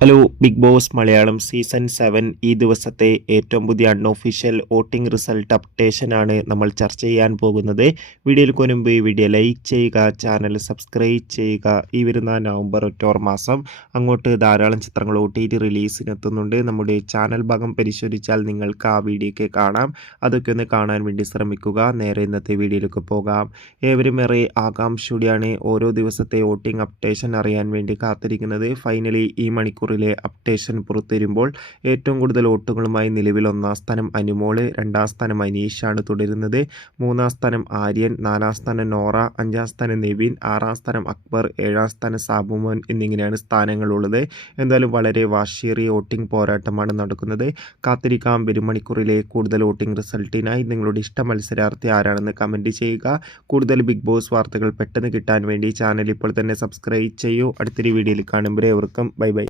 Hello Bigg Boss Malayalam season seven ഈ ദിവസത്തെ ഏറ്റവും പുതിയ അൺഒഫീഷ്യൽ വോട്ടിംഗ് റിസൾട്ട് അപ്ഡേഷൻ ആണ് നമ്മൾ ചർച്ച ചെയ്യാൻ പോകുന്നത്. വീഡിയോയിൽ മുൻപ് ഈ വീഡിയോ ലൈക്ക് ചെയ്യുക ചാനൽ സബ്സ്ക്രൈബ് ചെയ്യുക. ഈ വരുന്ന നവംബർ ഒക്ടോബർ മാസം അങ്ങോട്ട് ധാരാളം ചിത്രങ്ങൾ ഒ ടി ടി റിലീസിനെത്തുന്നുണ്ട്. നമ്മുടെ ചാനൽ ഭാഗം പരിശോധിച്ചാൽ നിങ്ങൾക്ക് ആ വീഡിയോക്ക് കാണാം. അതൊക്കെ ഒന്ന് കാണാൻ വേണ്ടി ശ്രമിക്കുക. നേരെ ഇന്നത്തെ വീഡിയോയിലേക്ക് പോകാം. ഏവരും ഏറെ ആകാംക്ഷയോടെയാണ് ഓരോ ദിവസത്തെ വോട്ടിംഗ് അപ്ഡേഷൻ അറിയാൻ വേണ്ടി കാത്തിരിക്കുന്നത്. ഫൈനലി ഈ മണിക്കൂറിലെ അപ്ഡേഷൻ പുറത്തുവരുമ്പോൾ ഏറ്റവും കൂടുതൽ വോട്ടുകളുമായി നിലവിൽ ഒന്നാം സ്ഥാനം അനുമോൾ രണ്ടാം സ്ഥാനം അനീഷാണ് തുടരുന്നത്. മൂന്നാം സ്ഥാനം ആര്യൻ നാലാം സ്ഥാനം നോറ അഞ്ചാം സ്ഥാനം നെവിൻ ആറാം സ്ഥാനം അക്ബർ ഏഴാം സ്ഥാനം സാബുമോൻ എന്നിങ്ങനെയാണ് സ്ഥാനങ്ങളുള്ളത്. എന്തായാലും വളരെ വാശിയേറിയ വോട്ടിംഗ് പോരാട്ടമാണ് നടക്കുന്നത്. കാത്തിരിക്കാം. വരുമണിക്കൂറിലെ കൂടുതൽ വോട്ടിംഗ് റിസൾട്ടിനായി നിങ്ങളുടെ ഇഷ്ട മത്സരാർത്ഥി ആരാണെന്ന് കമന്റ് ചെയ്യുക. കൂടുതൽ ബിഗ് ബോസ് വാർത്തകൾ പെട്ടെന്ന് കിട്ടാൻ വേണ്ടി ചാനൽ ഇപ്പോൾ തന്നെ സബ്സ്ക്രൈബ് ചെയ്യൂ. അടുത്തൊരു വീഡിയോയിൽ കാണുമ്പോൾ അവർക്കും ബൈ ബൈ.